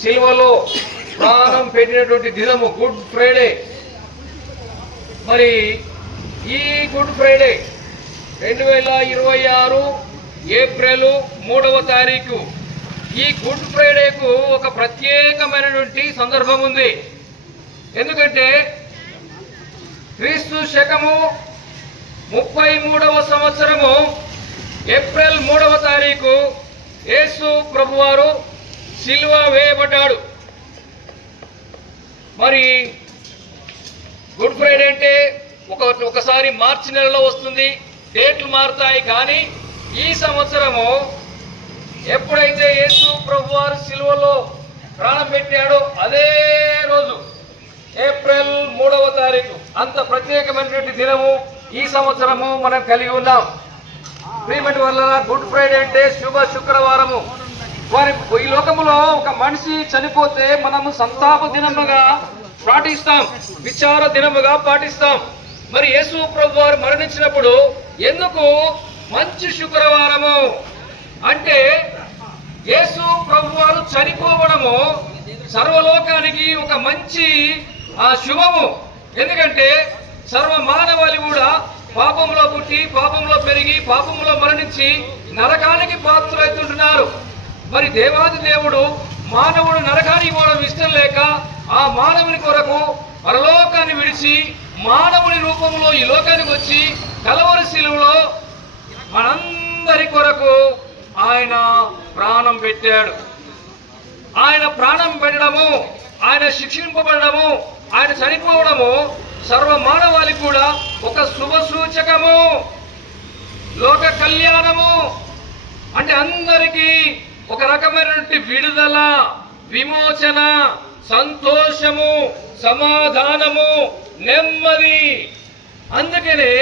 సిల్వలో ప్రాణం పెట్టినటువంటి దినము గుడ్ ఫ్రైడే. మరి ఈ గుడ్ ఫ్రైడే 2026 ఏప్రిల్ 3వ తారీఖు ఈ గుడ్ ఫ్రైడేకు ఒక ప్రత్యేకమైనటువంటి సందర్భం ఉంది. ఎందుకంటే క్రీస్తు శకము 33వ సంవత్సరము ఏప్రిల్ 3వ తారీఖు యేసు ప్రభువారు సిలువ వేయబడ్డాడు. మరి గుడ్ ఫ్రైడే అంటే ఒకసారి మార్చి నెలలో వస్తుంది, డేట్లు మారుతాయి. కానీ ఈ సంవత్సరము ఎప్పుడైతే యేసు ప్రభువారు సిలువలో ప్రాణం పెట్టాడో అదే రోజు ఏప్రిల్ 3వ తారీఖు అంత ప్రత్యేకమైనటువంటి దినము ఈ సంవత్సరము మనం కలిగి ఉన్నాం. ప్రియమైన వల్ల గుడ్ ఫ్రైడే అంటే శుభ శుక్రవారము. వారి ఈ లోకములో ఒక మనిషి చనిపోతే మనము సంతాప దినముగా పాటిస్తాం, విచార దినముగా పాటిస్తాం. మరి యేసు ప్రభు వారు మరణించినప్పుడు ఎందుకు మంచి శుక్రవారము అంటే యేసు ప్రభు వారు చనిపోవడము సర్వలోకానికి ఒక మంచి శుభము. ఎందుకంటే సర్వ మానవాళి కూడా పాపంలో పుట్టి పాపంలో పెరిగి పాపంలో మరణించి నరకానికి పాత్రులవుతుంటున్నారు. మరి దేవాది దేవుడు మానవుడు నరకానికి పోవడం ఇష్టం లేక ఆ మానవుని కొరకు పరలోకాన్ని విడిచి మానవుని రూపంలో ఈ లోకానికి వచ్చి కలవరి శిలువలో మనందరి కొరకు ఆయన ప్రాణం పెట్టాడు. ఆయన ప్రాణం పెట్టడము, ఆయన శిక్షింపబడము, ఆయన చనిపోవడము సర్వ మానవాళికి కూడా ఒక శుభ సూచకము, లోక కళ్యాణము. అంటే అందరికీ ఒక రకమైనటువంటి విడుదల, విమోచన, సంతోషము, సమాధానము, నెమ్మది. అందుకనే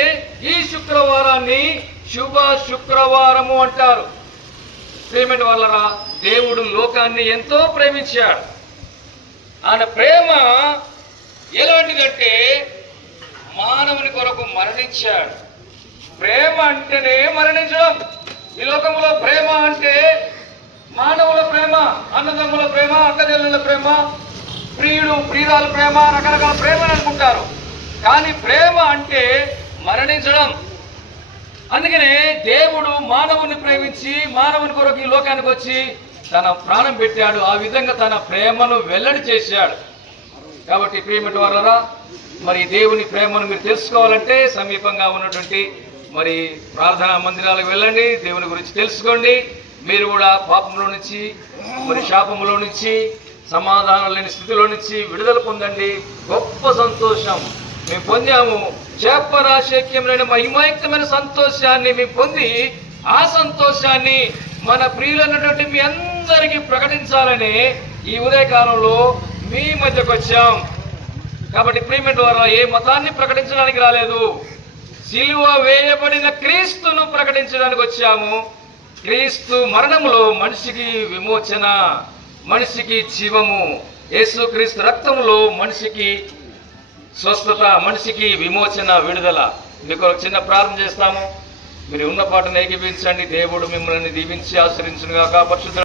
ఈ శుక్రవారాన్ని శుభ శుక్రవారము అంటారు. ప్రేమ వల్లరా దేవుడు లోకాన్ని ఎంతో ప్రేమించాడు. ఆయన ప్రేమ ఎలాంటిదంటే మానవుని కొరకు మరణించాడు. ప్రేమ అంటేనే మరణించడం. ఈ లోకంలో ప్రేమ అంటే మానవుల ప్రేమ, అన్నదమ్ముల ప్రేమ, అక్కజల్లుల ప్రేమ, ప్రియుడు ప్రియురాల ప్రేమ, రకరకాల ప్రేమలు అనుకుంటారు. కానీ ప్రేమ అంటే మరణించడం. అందుకనే దేవుడు మానవుని ప్రేమించి మానవుని కొరకు ఈ లోకానికి వచ్చి తన ప్రాణం పెట్టాడు. ఆ విధంగా తన ప్రేమను వెల్లడి చేశాడు. కాబట్టి ప్రియమైన వారరా, మరి దేవుని ప్రేమను మీరు తెలుసుకోవాలంటే సమీపంగా ఉన్నటువంటి మరి ప్రార్థనా మందిరాలకు వెళ్ళండి, దేవుని గురించి తెలుసుకోండి. మీరు కూడా పాపంలో నుంచి మరి శాపంలో నుంచి సమాధానం లేని స్థితిలో నుంచి విడుదల పొందండి. గొప్ప సంతోషం మేము పొందాము. చెప్పరాశక్యం లేని మహిమాయుక్తమైన సంతోషాన్ని మేము పొంది ఆ సంతోషాన్ని మన ప్రియులైనటువంటి మీ అందరికీ ప్రకటించాలని ఈ ఉదయకాలంలో మీ మధ్యకు వచ్చాం. కాబట్టి ప్రియమైన ద్వారా ఏ మతాన్ని ప్రకటించడానికి రాలేదు, సిలువ వేయబడిన క్రీస్తును ప్రకటించడానికి వచ్చాము. క్రీస్తు మరణములో మనిషికి విమోచన, మనిషికి జీవము, యేసుక్రీస్తు రక్తములో మనిషికి స్వస్థత, మనిషికి విమోచన, విడుదల. మీకు ఒక చిన్న ప్రార్థన చేస్తాము. మీరు ఉన్న పాటను ఏకీపించండి. దేవుడు మిమ్మల్ని దీవించి ఆశ్రయించునుగాక. పరిశుద్ధ